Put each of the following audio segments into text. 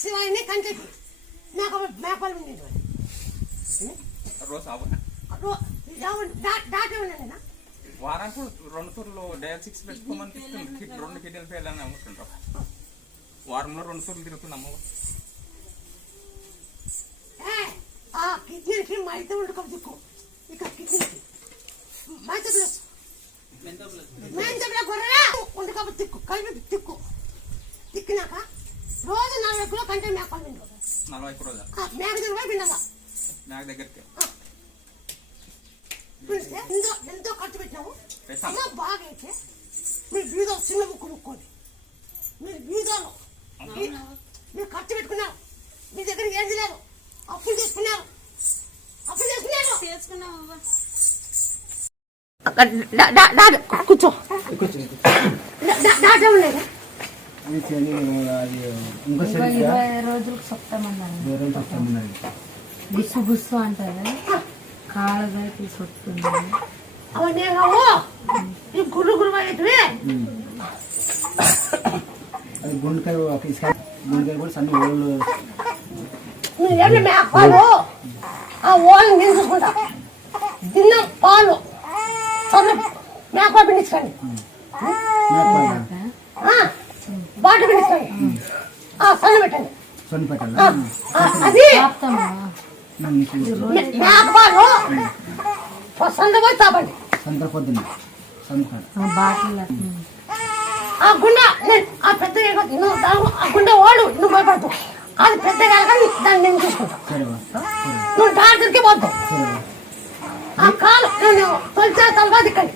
శివాయిని కంటే మేకలు దాటేనా వారానికి 2 తూర్లు డయాలసిస్ పెట్టుకోమని చెప్తుంది. 2 కిడ్నీలు ఫెయిల్ అని అమ్ముతుంటారు. వారంలో 2 తూర్లు తిరుగుతుంది అమ్మ. కిడ్నీకి మైతే ఉండక దిక్కు ఇక కిడ్నీకి మైతే ప్లస్ గొర్రె ఉండక దిక్కు కలిపి దిక్కు తిక్కినాక రోజు 40 కిలో కంటే మేకలు తింటారు. 40 రోజు మేక దగ్గర పిండాలా మేక దగ్గరికి ఎంతో ఖర్చు పెట్టినాము. అమ్మ బాగా అయితే మీరు బీదోలు చిన్న ముక్కు ముక్కోండి. మీరు బీదోలు మీరు ఖర్చు పెట్టుకున్నారు. మీ దగ్గర ఏం లేదు. అప్పులు చేసుకున్నారు. కూర్చో దాటం లేదు. 20 రోజులకు చెప్తామన్నారు. గుస్సు గుస్సు అంటారు. కాళ్ళగా తీసుకొస్తుంది. అవన్నీ కావు ఈ గుర్రు గురు గుండెకాయ కూడా సన్న ఓళ్ళు మేకపాలు ఆ ఓళ్ళని నేను చూసుకుంటా. తిన్నాం పాలు సన్న మేకపాలు పిండించండి. బాట పిండించండి. సన్న పెట్టండి. అది మేకపాలు సంత పోయి తాపండి. పొద్దున్న ఆ గుండె ఆ పెద్ద ఆ గుండె ఓడు నువ్వు భయపడతావు. అది పెద్దగా దాన్ని నేను చూసుకుంటా. నువ్వు డాక్టర్కి పోతావు. ఆ కాలు నేను తొలిచే తలబాది ఇక్కడి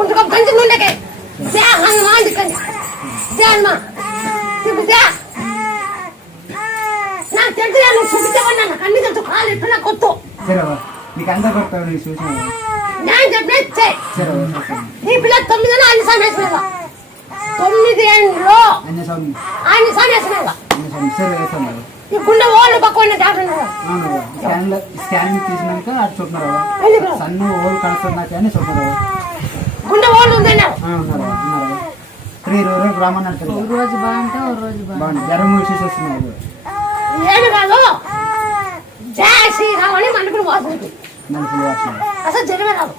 ఉంటుకో గంజి నుండకే జయ హనుమాన్ ఇక్కడి జయ హనుమాన్ ఇప్పుడు జయ నాకు తెలుసు నువ్వు చూపించమన్నా నాకు అన్ని తెలుసు. కాలు ఎట్లా కొత్త నీకు అందరూ కొడతావు. నీకు చూసిన నేను చెప్పిన ఈ పిల్ల 9 అన్ని సమేసిన 9 ఏళ్ళు అన్ని సమేసిన ఈ గుండె ఓళ్ళు పక్కన స్కానింగ్ తీసినాక అటు చూస్తున్నారు. సన్ను ఓళ్ళు కలుస్తున్నాక అని చూస్తున్నారు. గుండె ఓళ్ళు ఉందన్నారు. 3 రోజులు రామన్నారు. ఒక రోజు బాగుంటే ఒక రోజు బాగుంది. జ్వరం వచ్చేసేస్తున్నారు. ఏమి కాదు జయ శ్రీరామ్ అని మనుషులు వాసనకి మనుషులు వాసన అసలు జ్వరమే రాదు.